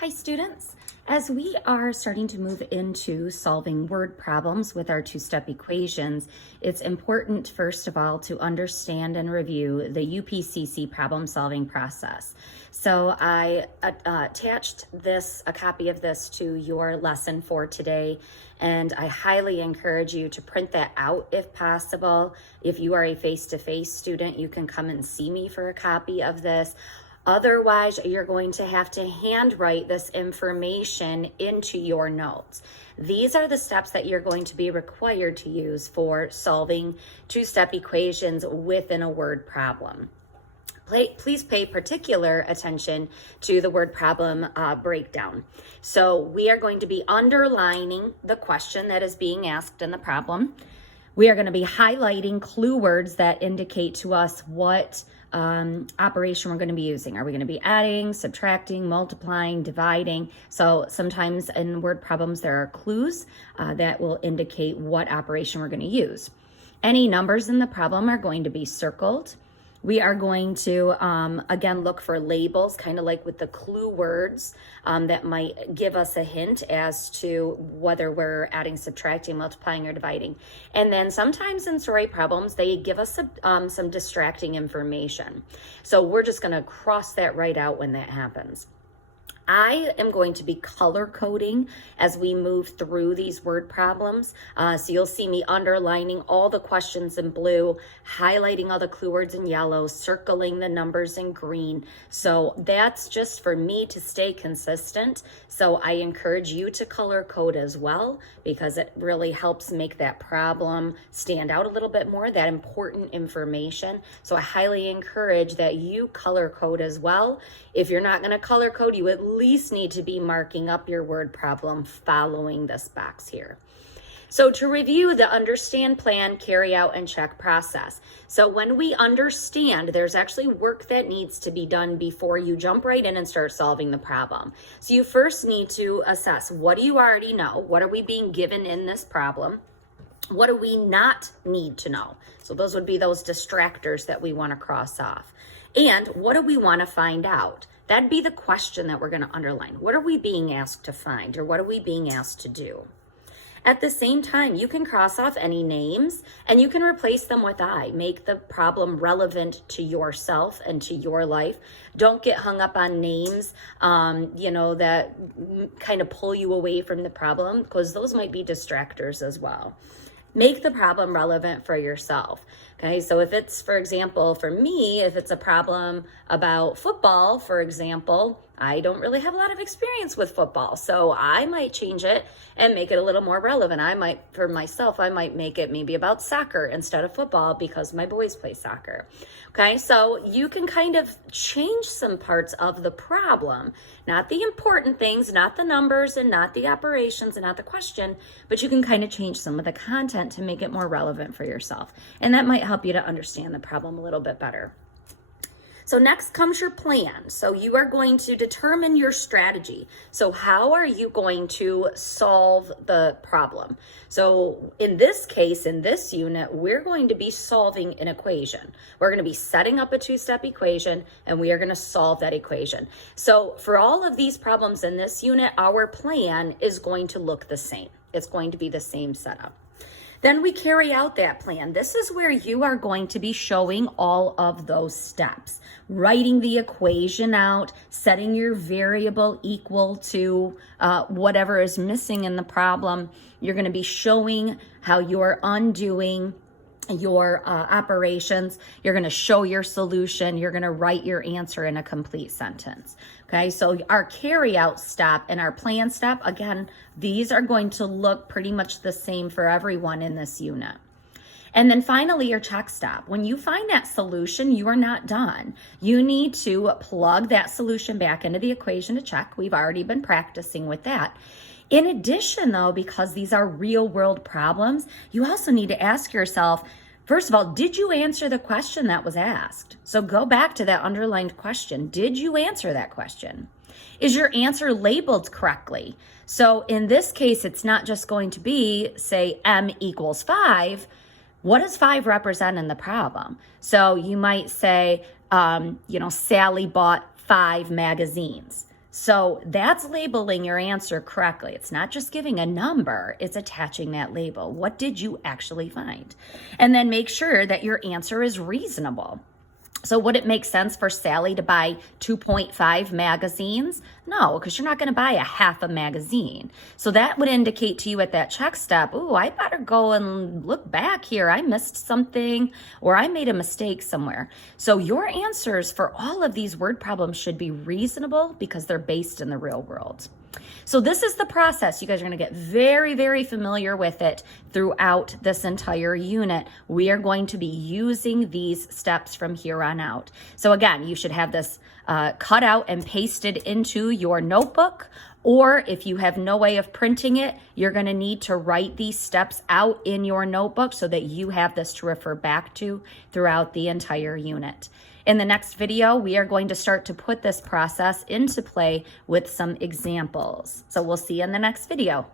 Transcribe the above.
Hi students, as we are starting to move into solving word problems with our two-step equations, it's important first of all to understand and review the UPCC problem solving process. So I attached a copy of this to your lesson for today, and I highly encourage you to print that out if possible. If you are a face-to-face student, you can come and see me for a copy of this. Otherwise, you're going to have to handwrite this information into your notes. These are the steps that you're going to be required to use for solving two-step equations within a word problem. Please pay particular attention to the word problem breakdown. So we are going to be underlining the question that is being asked in the problem. We are going to be highlighting clue words that indicate to us what operation we're going to be using. Are we going to be adding, subtracting, multiplying, dividing? So sometimes in word problems there are clues that will indicate what operation we're going to use. Any numbers in the problem are going to be circled. We are going to, again, look for labels, kind of like with the clue words that might give us a hint as to whether we're adding, subtracting, multiplying, or dividing. And then sometimes in story problems, they give us some distracting information. So we're just going to cross that right out when that happens. I am going to be color coding as we move through these word problems. So you'll see me underlining all the questions in blue, highlighting all the clue words in yellow, circling the numbers in green. So that's just for me to stay consistent. So I encourage you to color code as well, because it really helps make that problem stand out a little bit more, that important information. So I highly encourage that you color code as well. If you're not going to color code, you at least need to be marking up your word problem following this box here. So to review the understand, plan, carry out, and check process. So when we understand, there's actually work that needs to be done before you jump right in and start solving the problem. So you first need to assess, what do you already know? What are we being given in this problem? What do we not need to know? So those would be those distractors that we want to cross off. And what do we want to find out? That'd be the question that we're going to underline. What are we being asked to find, or what are we being asked to do? At the same time, you can cross off any names and you can replace them with I. Make the problem relevant to yourself and to your life. Don't get hung up on names, that kind of pull you away from the problem, because those might be distractors as well. Make the problem relevant for yourself. Okay, so if it's, for example, for me, if it's a problem about football, for example, I don't really have a lot of experience with football, so I might change it and make it a little more relevant. For myself, I might make it maybe about soccer instead of football because my boys play soccer. Okay, so you can kind of change some parts of the problem, not the important things, not the numbers and not the operations and not the question, but you can kind of change some of the content to make it more relevant for yourself. And that might help you to understand the problem a little bit better. So next comes your plan. So you are going to determine your strategy. So how are you going to solve the problem? So in this case, in this unit, we're going to be solving an equation. We're going to be setting up a two-step equation, and we are going to solve that equation. So for all of these problems in this unit, our plan is going to look the same. It's going to be the same setup. Then we carry out that plan. This is where you are going to be showing all of those steps. Writing the equation out, setting your variable equal to whatever is missing in the problem. You're going to be showing how you're undoing your operations. You're going to show your solution. You're going to write your answer in a complete sentence. Okay, so our carry out step and our plan step, again, these are going to look pretty much the same for everyone in this unit. And then finally, your check step. When you find that solution, you are not done. You need to plug that solution back into the equation to check. We've already been practicing with that. In addition, though, because these are real world problems, you also need to ask yourself, first of all, did you answer the question that was asked? So go back to that underlined question. Did you answer that question? Is your answer labeled correctly? So in this case, it's not just going to be, say, m equals 5. What does 5 represent in the problem? So you might say, Sally bought 5 magazines. So that's labeling your answer correctly. It's not just giving a number, it's attaching that label. What did you actually find? And then make sure that your answer is reasonable. So would it make sense for Sally to buy 2.5 magazines? No, because you're not going to buy a half a magazine. So that would indicate to you at that check step, ooh, I better go and look back here. I missed something or I made a mistake somewhere. So your answers for all of these word problems should be reasonable because they're based in the real world. So this is the process. You guys are going to get very, very familiar with it throughout this entire unit. We are going to be using these steps from here on out. So again, you should have this cut out and pasted into your notebook, or if you have no way of printing it, you're going to need to write these steps out in your notebook so that you have this to refer back to throughout the entire unit. In the next video, we are going to start to put this process into play with some examples. So we'll see you in the next video.